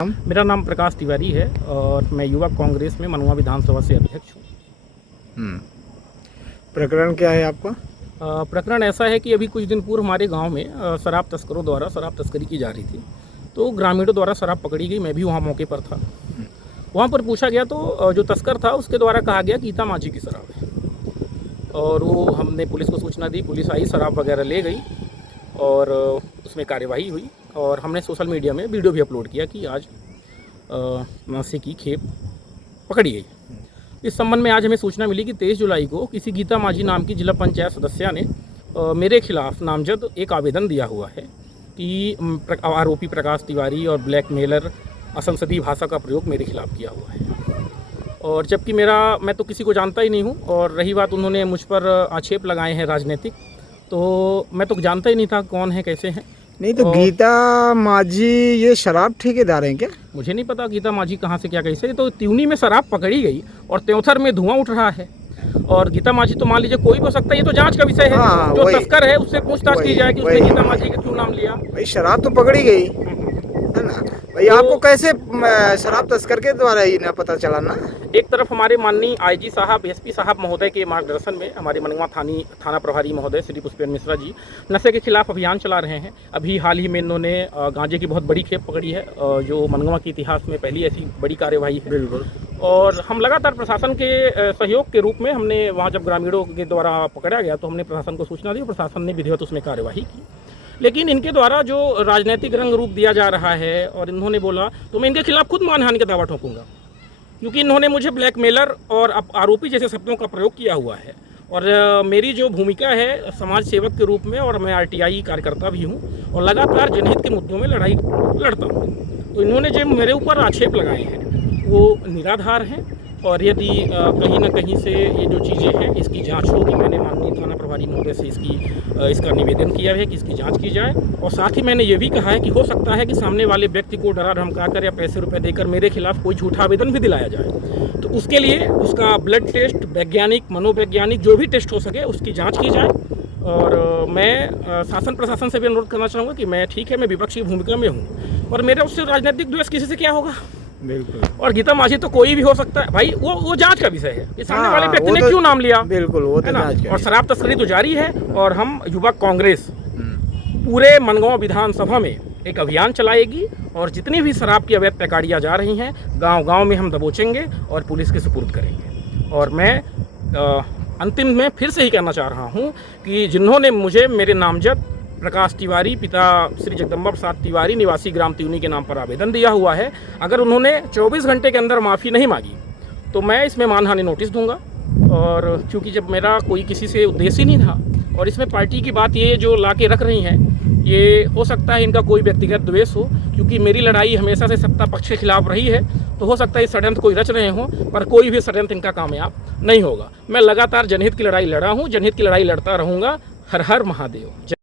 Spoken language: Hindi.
मेरा नाम प्रकाश तिवारी है और मैं युवा कांग्रेस में मनुआ विधानसभा से अध्यक्ष हूँ। प्रकरण क्या है आपका? प्रकरण ऐसा है कि अभी कुछ दिन पूर्व हमारे गांव में शराब तस्करों द्वारा शराब तस्करी की जा रही थी, तो ग्रामीणों द्वारा शराब पकड़ी गई। मैं भी वहाँ मौके पर था। वहाँ पर पूछा गया तो जो तस्कर था उसके द्वारा कहा गया गीता माझी की शराब है, और वो हमने पुलिस को सूचना दी। पुलिस आई, शराब वगैरह ले गई और उसमें कार्यवाही हुई। और हमने सोशल मीडिया में वीडियो भी अपलोड किया कि आज नशे की खेप पकड़ी गई। इस संबंध में आज हमें सूचना मिली कि 23 जुलाई को किसी गीता माझी नाम की जिला पंचायत सदस्य ने मेरे खिलाफ नामजद एक आवेदन दिया हुआ है कि आरोपी प्रकाश तिवारी और ब्लैकमेलर असंसदीय भाषा का प्रयोग मेरे खिलाफ किया हुआ है। और जबकि मैं तो किसी को जानता ही नहीं हूँ। और रही बात, उन्होंने मुझ पर आक्षेप लगाए हैं राजनीतिक, तो मैं तो जानता ही नहीं था कौन है कैसे हैं। नहीं तो गीता माझी ये शराब ठेकेदार हैं क्या? मुझे नहीं पता गीता माझी कहाँ से क्या कैसे। तो त्यूनी में शराब पकड़ी गई और त्योथर में धुआं उठ रहा है। और गीता माझी तो मान लीजिए कोई भी हो सकता है, ये तो जांच का विषय है। जो तस्कर है उससे पूछताछ की जाए कि उसने गीता माझी का क्यों नाम लिया। भाई शराब तो पकड़ी गई है ना भाई, तो आपको कैसे शराब तस्कर के द्वारा ही ना पता चला ना? एक तरफ हमारे माननीय आईजी साहब, एसपी साहब महोदय के मार्गदर्शन में हमारे मनवा थाना प्रभारी महोदय श्री पुष्पेंद्र मिश्रा जी नशे के खिलाफ अभियान चला रहे हैं। अभी हाल ही में इन्होंने गांजे की बहुत बड़ी खेप पकड़ी है, जो मनवा के इतिहास में पहली ऐसी बड़ी कार्यवाही है। बिल्कुल। और हम लगातार प्रशासन के सहयोग के रूप में हमने वहाँ जब ग्रामीणों के द्वारा पकड़ा गया तो हमने प्रशासन को सूचना दी, प्रशासन ने विधिवत उसमें कार्यवाही की। लेकिन इनके द्वारा जो राजनीतिक रंग रूप दिया जा रहा है, और इन्होंने बोला तो मैं इनके खिलाफ खुद मानहानि का दावा ठोकूंगा, क्योंकि इन्होंने मुझे ब्लैकमेलर और आरोपी जैसे शब्दों का प्रयोग किया हुआ है। और मेरी जो भूमिका है समाज सेवक के रूप में, और मैं आरटीआई कार्यकर्ता भी हूँ और लगातार जनहित के मुद्दों में लड़ाई लड़ता हूँ। तो इन्होंने जो मेरे ऊपर आक्षेप लगाए हैं वो निराधार हैं। और यदि कहीं ना कहीं से ये जो चीज़ें हैं इसकी जांच होगी। मैंने माननीय थाना प्रभारी महोदय से इसका निवेदन किया है कि इसकी जांच की जाए। और साथ ही मैंने ये भी कहा है कि हो सकता है कि सामने वाले व्यक्ति को डरा धमका कर या पैसे रुपए देकर मेरे खिलाफ कोई झूठा आवेदन भी दिलाया जाए। तो उसके लिए उसका ब्लड टेस्ट, वैज्ञानिक, मनोवैज्ञानिक जो भी टेस्ट हो सके उसकी जाँच की जाए। और मैं शासन प्रशासन से भी अनुरोध करना चाहूँगा कि मैं ठीक है, मैं विपक्ष की भूमिका में हूँ और मेरा उससे राजनीतिक द्वेष किसी से क्या होगा। बिल्कुल। और गीता माझी तो कोई भी हो सकता है भाई, वो जांच का विषय है कि सामने वाले व्यक्ति ने क्यों नाम लिया। बिल्कुल, वो तो जांच का। और शराब तस्करी तो जारी है। और हम युवा कांग्रेस पूरे मनगांव विधानसभा में एक अभियान चलाएगी और जितनी भी शराब की अवैध पैकारियाँ जा रही हैं गांव-गांव में हम दबोचेंगे और पुलिस के सुपुर्द करेंगे। और मैं अंतिम में फिर से ही कहना चाह रहा हूँ कि जिन्होंने मुझे मेरे नामजद प्रकाश तिवारी पिता श्री जगदम्बा प्रसाद तिवारी निवासी ग्राम त्यूनी के नाम पर आवेदन दिया हुआ है, अगर उन्होंने 24 घंटे के अंदर माफ़ी नहीं मांगी तो मैं इसमें मानहानि नोटिस दूंगा। और क्योंकि जब मेरा कोई किसी से उद्देश्य ही नहीं था, और इसमें पार्टी की बात ये जो ला के रख रही हैं, ये हो सकता है इनका कोई व्यक्तिगत द्वेष हो, क्योंकि मेरी लड़ाई हमेशा से सत्ता पक्ष के खिलाफ रही है। तो हो सकता है इस षड्यंत्र कोई रच रहे हों, पर कोई भी षड्यंत्र इनका कामयाब नहीं होगा। मैं लगातार जनहित की लड़ाई लड़ा हूँ, जनहित की लड़ाई लड़ता रहूँगा। हर हर महादेव।